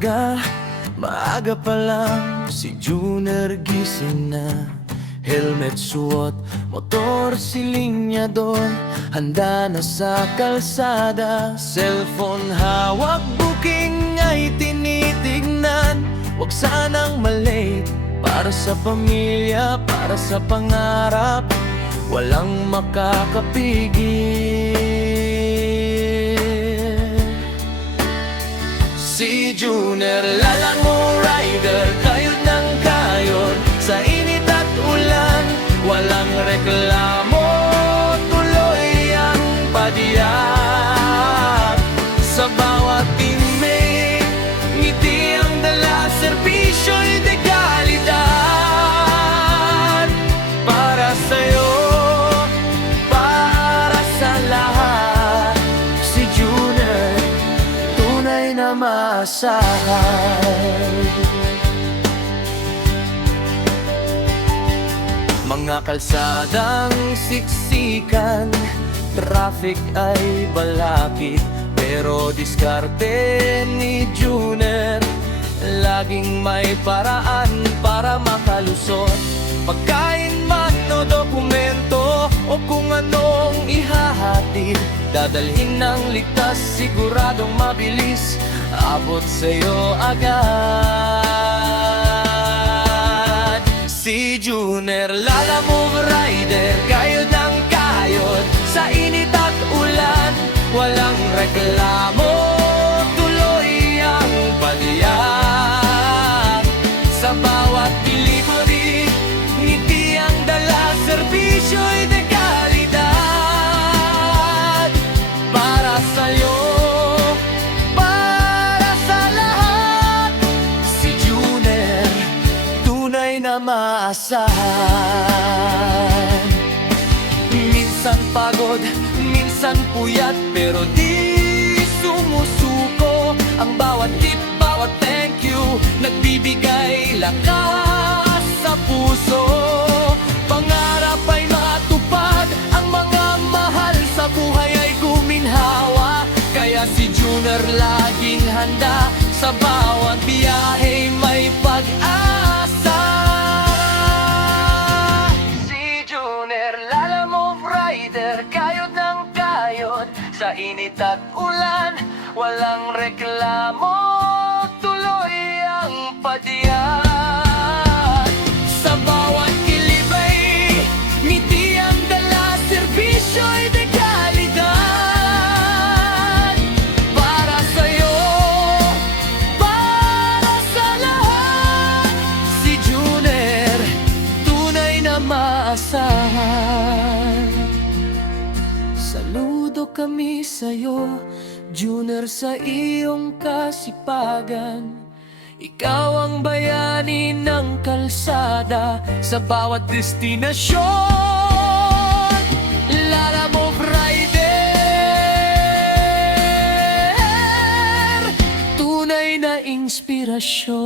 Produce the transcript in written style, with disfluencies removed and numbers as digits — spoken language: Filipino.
umaga, maaga pa lang si Junior gising na. Helmet suot, motor silinyador, handa na sa kalsada. Cellphone hawak, booking ay tinitignan. Huwag sanang malate, para sa pamilya, para sa pangarap, walang makakapigil. Si Junior Lalamove Rider, kayod ng kayod sa init at ulan, walang reklamo, tuloy ang padiyak. Sa bawat teammate, ngiti ang dala, serbisyo'y dekalidad. Para sa'yo, para sa lahat, si Junior tunay na maasahan. Mga kalsadang siksikan, traffic ay balakid, pero diskarte ni Junior, laging may paraan para makalusot. Pagkain man o dokumento, o kung anong ihahatid, dadalhin ng ligtas, siguradong mabilis, abot sa'yo agad. Si Junior Lalamove Rider, kayod ng kayod sa init at ulan, walang reklamo, tuloy ang padiyak. Sa bawat delivery, ngiti ang dala, serbisyo'y dekalidad. Para sa'yo, para sa lahat, si Junior tunay na maasahan. Minsan pagod, minsan puyat, pero di sumusuko. Ang bawat tip, bawat thank you, nagbibigay lakas sa puso. Pangarap ay matupad, ang mga mahal sa buhay ay guminhawa. Kaya si Junior laging handa, sa bawat biyahe may pag-asa. Si Junior Lalamove Rider, kayod ng kayod sa init at ulan, walang reklamo, tuloy ang padiyak. Sa bawat kilibay, ngiti ang dala, serbisyo'y dekalidad. Para sa'yo, para sa lahat, si Junior tunay na maasahan. Saludo kami sa'yo, Junior, sa iyong kasipagan. Ikaw ang bayani ng kalsada sa bawat destinasyon. Lalamove Rider, tunay na inspirasyon.